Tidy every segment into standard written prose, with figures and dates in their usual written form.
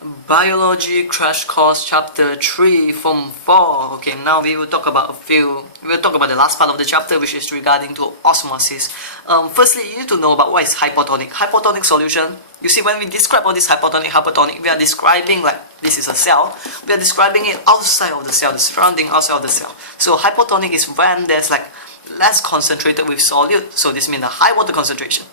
Biology Crash Course Chapter 3 Form 4. Okay, now we will talk about the last part of the chapter, which is regarding to osmosis. Firstly, you need to know about what is hypotonic. Hypotonic solution, you see, when we describe all this hypotonic, we are describing like this is a cell. We are describing it outside of the cell, the surrounding outside of the cell. So hypotonic is when there's like less concentrated with solute. So this means a high water concentration.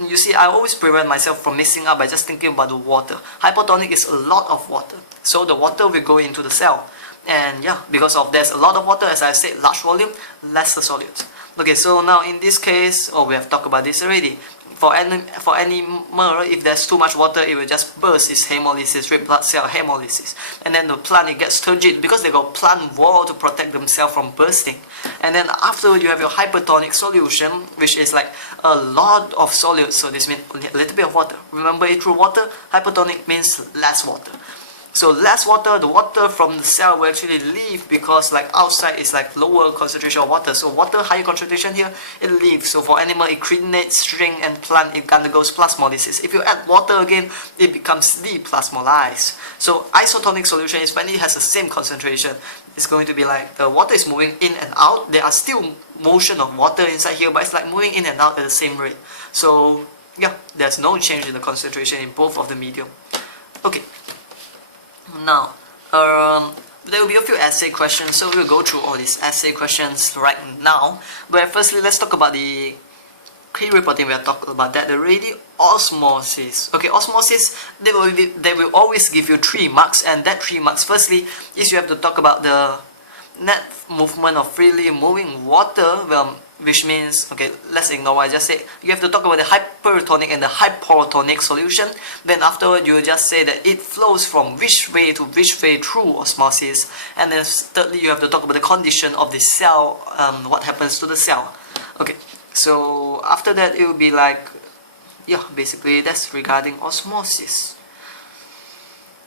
You see, I always prevent myself from mixing up by just thinking about the water. Hypotonic is a lot of water. So the water will go into the cell. And yeah, because of there's a lot of water, as I said, large volume, lesser solutes. Okay, so now in this case, we have talked about this already. For animal, if there's too much water, it will just burst its hemolysis, red blood cell hemolysis. And then the plant, it gets turgid because they got plant wall to protect themselves from bursting. And then after you have your hypertonic solution, which is like a lot of solutes, so this means only a little bit of water. Remember it through water, hypertonic means less water. So less water, the water from the cell will actually leave because like outside is like lower concentration of water. So water, higher concentration here, it leaves. So for animal, it crenates string, and plant, it undergoes plasmolysis. If you add water again, it becomes deplasmolysed. So isotonic solution is when it has the same concentration. It's going to be like the water is moving in and out. There are still motion of water inside here, but it's like moving in and out at the same rate. So yeah, there's no change in the concentration in both of the medium. Okay. Now, there will be a few essay questions, so we'll go through all these essay questions right now. But firstly, let's talk about the key reporting. We are talking about that already. Osmosis. Okay, osmosis, they will always give you 3 marks, and that 3 marks, firstly, is you have to talk about the net movement of freely moving water. Well, which means, okay, let's ignore what I just said. You have to talk about the hypertonic and the hypotonic solution. Then afterward, you just say that it flows from which way to which way through osmosis. And then thirdly, you have to talk about the condition of the cell, what happens to the cell. Okay, so after that, it will be like, yeah, basically that's regarding osmosis.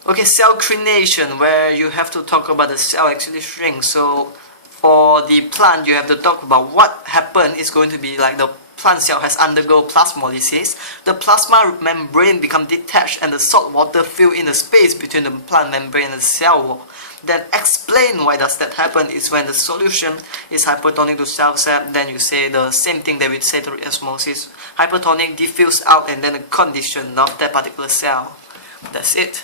Okay, cell crenation, where you have to talk about the cell actually shrinks. So for the plant, you have to talk about what happened. Is going to be like the plant cell has undergo plasmolysis. The plasma membrane become detached, and the salt water fill in the space between the plant membrane and the cell wall. Then explain why does that happen is when the solution is hypertonic to self-sap. Then you say the same thing that we say to osmosis. Hypertonic diffuse out, and then the condition of that particular cell. That's it.